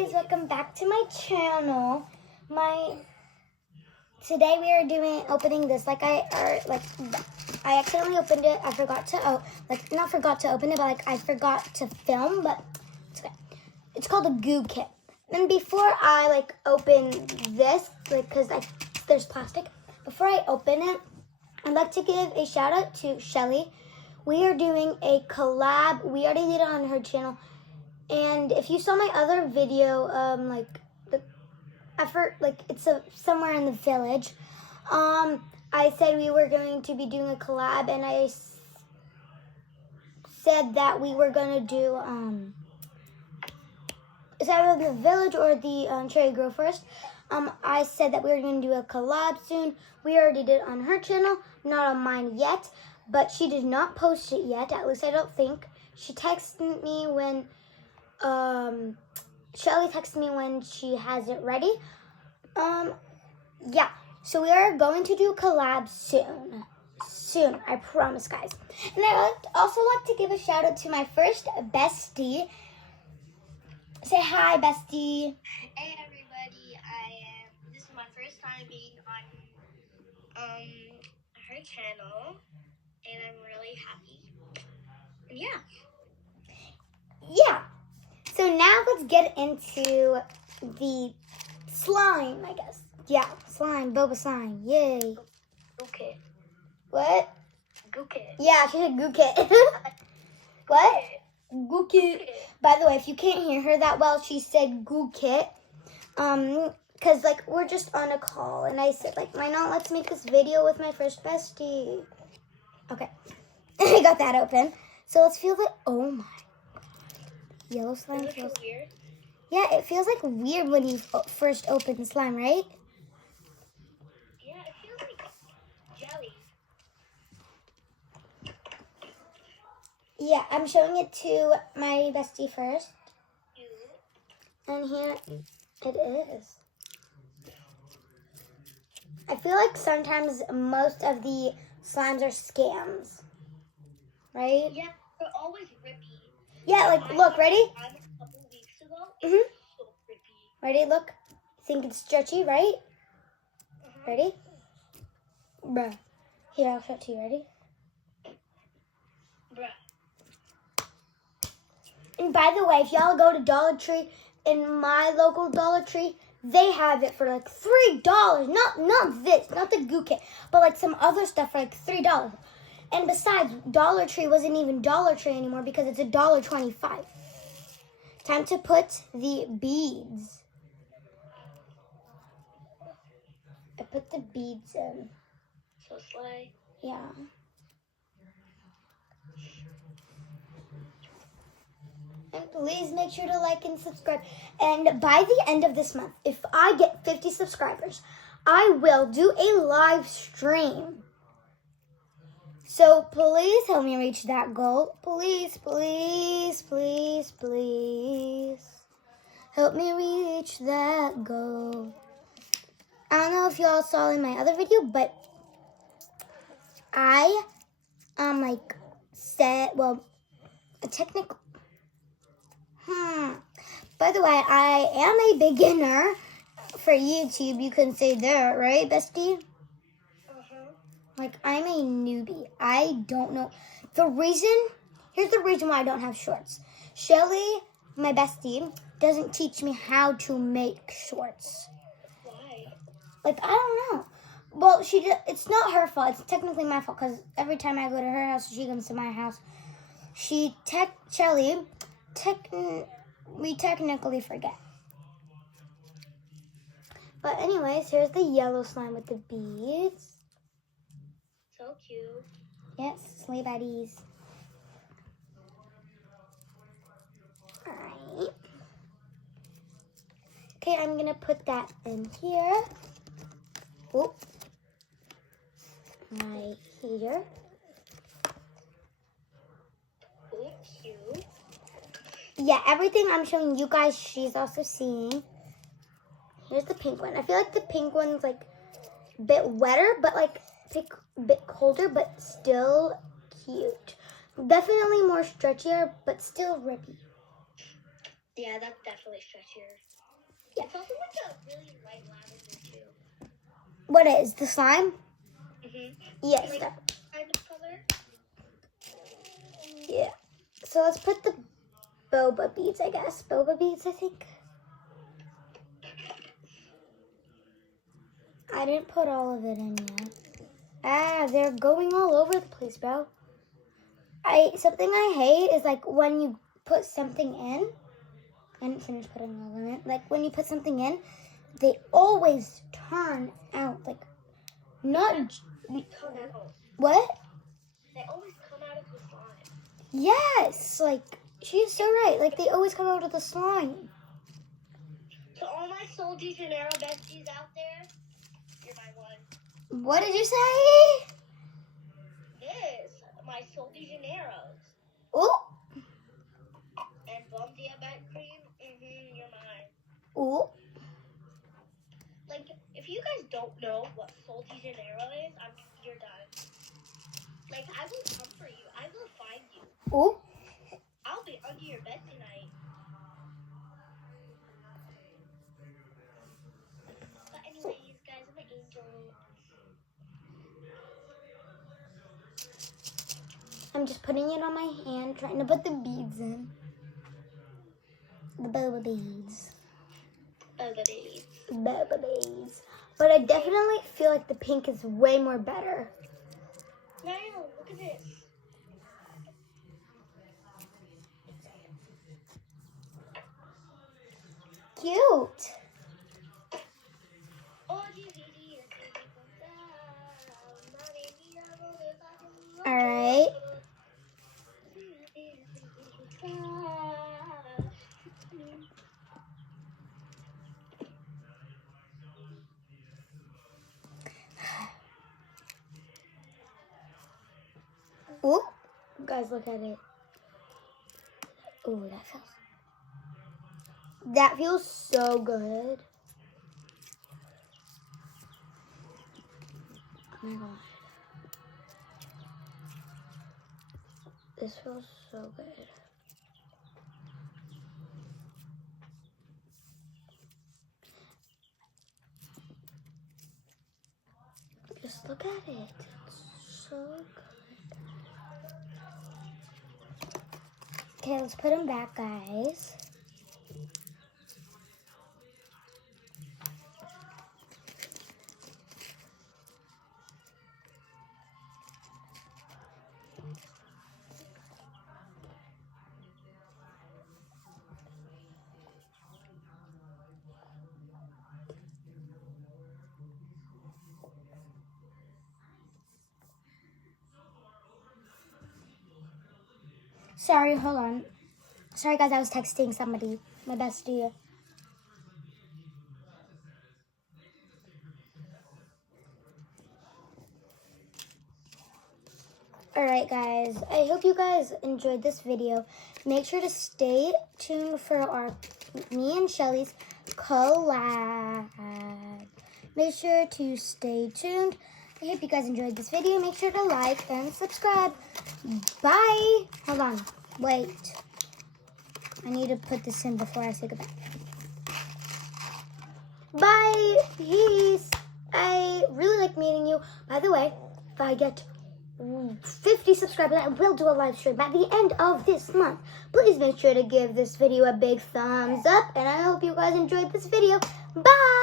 guys, welcome back to my channel. Today we are opening this. I accidentally opened it. I forgot to not forgot to open it, but I forgot to film. But it's okay. It's called a goo kit. And before I open this, because there's plastic. Before I open it, I'd like to give a shout out to Shelly. We are doing a collab. We already did it on her channel. And if you saw my other video, it's somewhere in the village. I said we were going to be doing a collab, and I said that we were gonna do is either the village or the Cherry Grove Forest. I said that we were gonna do a collab soon. We already did it on her channel, not on mine yet, but she did not post it yet. At least I don't think. She texted me when. Shelly texted me when she has it ready. Yeah. So we are going to do a collab soon. Soon, I promise, guys. And I would also like to give a shout out to my first bestie. Say hi, bestie. Hey everybody, this is my first time being on her channel, and I'm really happy. And yeah. Yeah. So now let's get into the slime, I guess. Yeah, slime, boba slime. Yay. Goo kit. What? Goo kit. Yeah, she said goo kit. What? Goo kit. By the way, if you can't hear her that well, she said goo kit. Because we're just on a call, and I said why not? Let's make this video with my first bestie. Okay. I got that open. So let's feel it. Oh my. Yellow slime feels weird. Yeah, it feels weird when you first open slime, right? Yeah, it feels like jelly. Yeah, I'm showing it to my bestie first. And here it is. I feel like sometimes most of the slimes are scams, right? Yeah, they're always rippy. Yeah, look, ready? A couple weeks ago, it was so rippy. Ready, look. Think it's stretchy, right? Ready? Bruh. Here, I'll show it to you. Ready? Bruh. And by the way, if y'all go to Dollar Tree, in my local Dollar Tree, they have it for $3. Not this, not the goo kit, but some other stuff for $3. And besides, Dollar Tree wasn't even Dollar Tree anymore because it's $1.25. Time to put the beads. I put the beads in. So slay. Yeah. And please make sure to like and subscribe. And by the end of this month, if I get 50 subscribers, I will do a live stream. So please help me reach that goal. Please, please, please, please. Help me reach that goal. I don't know if y'all saw in my other video, but I technically. By the way, I am a beginner for YouTube. You can say that, right, bestie? I'm a newbie. I don't know. Here's the reason why I don't have shorts. Shelly, my bestie, doesn't teach me how to make shorts. Why? I don't know. Well, it's not her fault. It's technically my fault because every time I go to her house, she comes to my house. We technically forget. But anyways, here's the yellow slime with the beads. So cute. Yes, sleigh buddies. Alright. Okay, I'm going to put that in here. Oop. Right here. Oh, cute. Yeah, everything I'm showing you guys, she's also seeing. Here's the pink one. I feel like the pink one's a bit wetter, but a bit colder, but still cute. Definitely more stretchier, but still rippy. Yeah, that's definitely stretchier. Yeah. It's also like a really light lavender too. What is the slime? Mhm. Yes. Like that- kind of color. Yeah. So let's put the boba beads, I guess. Boba beads, I think. I didn't put all of it in yet. Ah, they're going all over the place, bro. Something I hate is like when you put something in. I didn't finish putting all of it. Like when you put something in, they always turn out like not. Come out. What? They always come out of the slime. Yes, like she's so right. Like they always come out of the slime. To all my Sol de Janeiro besties out there, you're my one. What did you say? This, my Sol de Janeiros. Oh, And Bum Diabetic Cream, you're mine. oh. Like, if you guys don't know what Sol de Janeiro is, you're done. Like, I will come for you. I will find you. Oh. I'll be under your bed tonight. But anyways, guys, I'm an angel. I'm just putting it on my hand, trying to put the beads in. The boba beads. Boba beads. Boba beads. But I definitely feel like the pink is way more better. Now, look at this. Cute. All right. Oh, guys, look at it. Oh, that feels so good. Oh my god. This feels so good. Just look at it. It's so good. Okay, let's put them back, guys. Sorry, hold on. Sorry, guys, I was texting somebody, my bestie. Alright, guys, I hope you guys enjoyed this video. Make sure to stay tuned for me and Shelly's collab. Make sure to stay tuned. I hope you guys enjoyed this video. Make sure to like and subscribe. Bye. Hold on. Wait. I need to put this in before I say goodbye. Bye. Peace. I really like meeting you. By the way, if I get 50 subscribers, I will do a live stream at the end of this month. Please make sure to give this video a big thumbs up. And I hope you guys enjoyed this video. Bye.